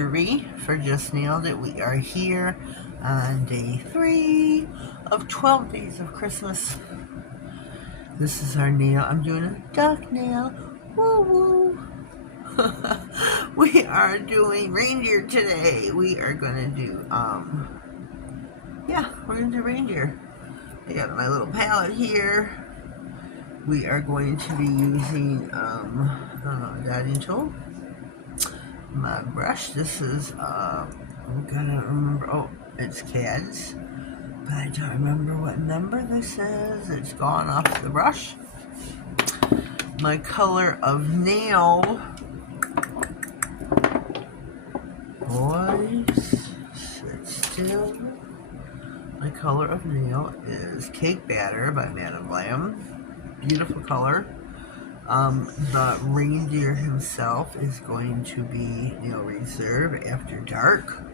anniversary for Just Nailed It. We are here on day 3 of 12 days of Christmas. This is our nail. I'm doing a duck nail. Woo woo. We are doing reindeer today. We are gonna do we're gonna do reindeer. I got my little palette here. We are going to be using a dotting tool. My brush. This is I'm gonna remember. Oh, it's CAD's, but I don't remember what number this is. It's gone off the brush. My color of nail. Boys, sit still. My color of nail is Cake Batter by Glam. Beautiful color. The reindeer himself is going to be Nail Reserve After Dark.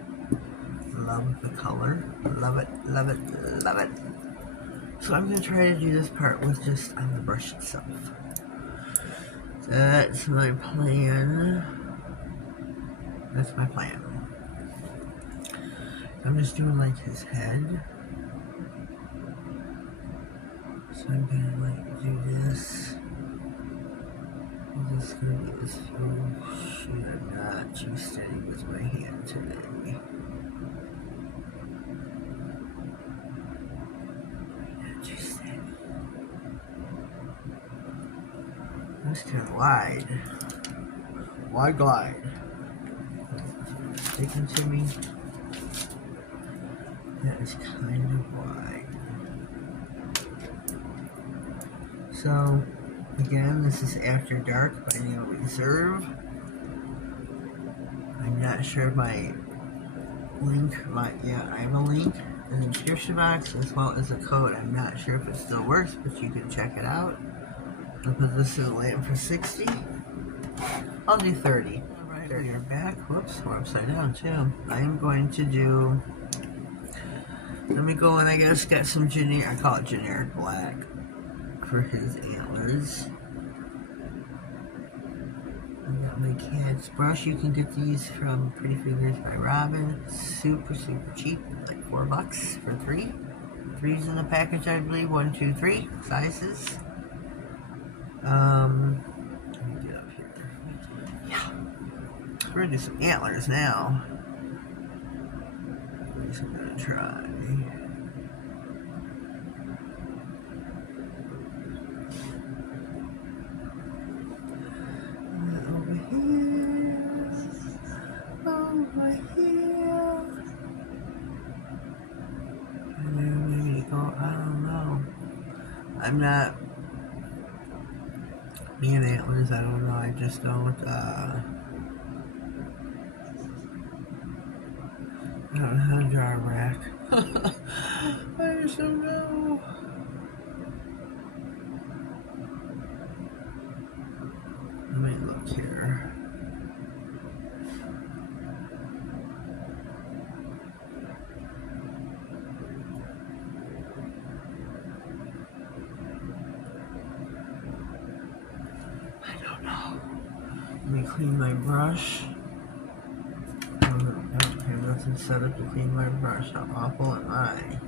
Love the color. Love it, love it, love it. So I'm going to try to do this part with just on the brush itself. That's my plan. That's my plan. I'm just doing like his head. So I'm gonna like do this. This is gonna be this shoot, I'm not too steady with my hand today. Not too steady. That's kind of wide. Wide glide. Sticking to me. That is kind of wide. So, again, this is After Dark by Nail Reserve. I'm not sure my link, I have a link in the description box as well as a code. I'm not sure if it still works, but you can check it out. I'll put this in the lamp for 60. I'll do 30. Alright, you're back. Whoops, we're upside down too. I am going to do, let me go and I guess get some generic, I call it generic black for his antlers. I got my CAD's brush. You can get these from Pretty Fingers by Robin. Super cheap, like $4 for 3. 3's in the package, I believe. 1, 2, 3 sizes. Let me get up here. Yeah, we're gonna do some antlers now. At least I'm gonna try. I'm not me and antlers, I don't know, I just don't I don't know how to draw a rack. I just don't know. Let me look here. Let me clean my brush. I have nothing set up to clean my brush. How awful am I?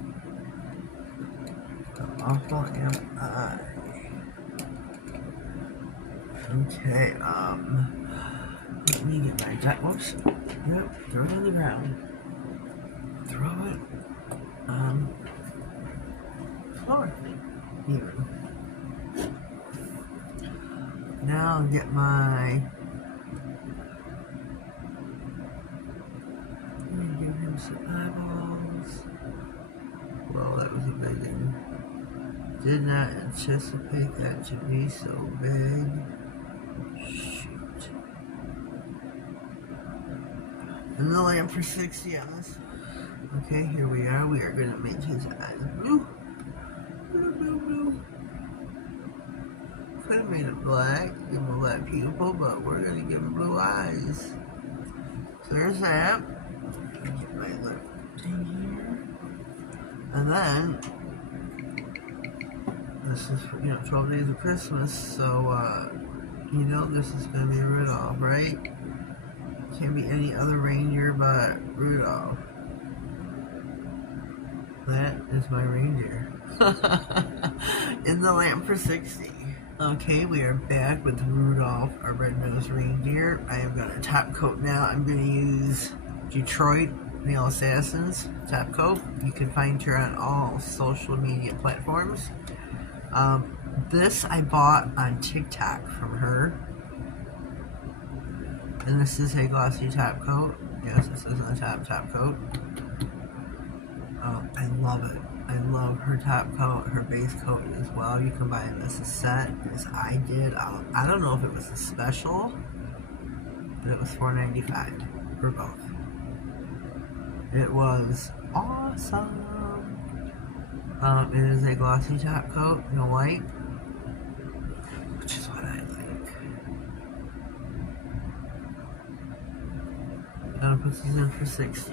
How awful am I? Okay, let me get my dot. Whoops. Nope, throw it on the ground. Throw it on the floor. Even. Now I'll get my, give him some eyeballs. Well, that was a big one. Did not anticipate that to be so big. Shoot. And the lamp for 60 on this. Okay, here we are. We are going to make his eyes blue. Blue, blue, blue. Could have made it black, give him a black pupil, but we're going to give him blue eyes. So there's that. Get my little thing here. And then, this is for, 12 days of Christmas, so, this is going to be a riddle, right? Can't be any other reindeer but Rudolph. That is my reindeer. In the lamp for 60. Okay, we are back with Rudolph, our red-nosed reindeer. I am going to top coat now. I'm going to use Detroit Nail Assassins top coat. You can find her on all social media platforms. This I bought on TikTok from her. And this is a glossy top coat. Yes, this is a top coat. I love it. I love her top coat, her base coat as well. You can buy this as a set, as I did. I don't know if it was a special, but it was $4.95 for both. It was awesome. It is a glossy top coat, no white, which is what I like. I'm gonna put these in for 60.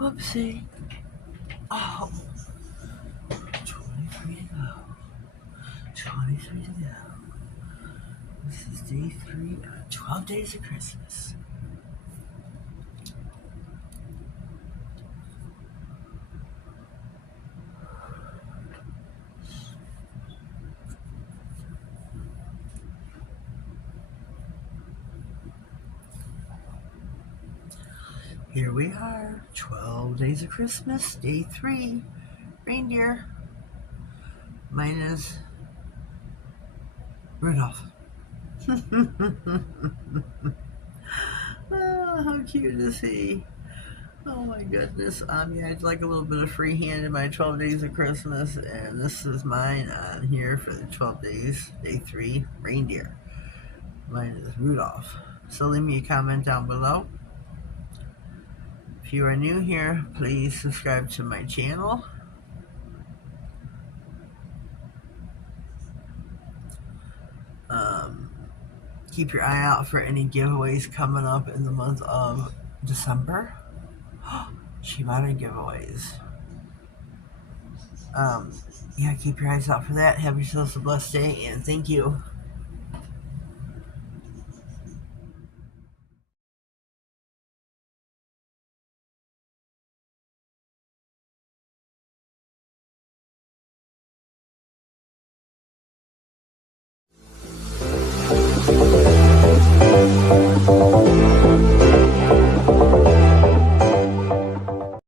Whoopsie. Oh. 23 to go. 23 to go. This is day 3 of 12 days of Christmas. Here we are, 12 days of Christmas, day 3, reindeer. Mine is Rudolph. Oh, how cute is he? Oh my goodness. Yeah, I'd like a little bit of freehand in my 12 days of Christmas, and this is mine on here for the 12 days, day 3, reindeer. Mine is Rudolph. So leave me a comment down below. If you are new here, please subscribe to my channel. Keep your eye out for any giveaways coming up in the month of December. Shimada giveaways. Yeah, keep your eyes out for that. Have yourselves a blessed day, and thank you.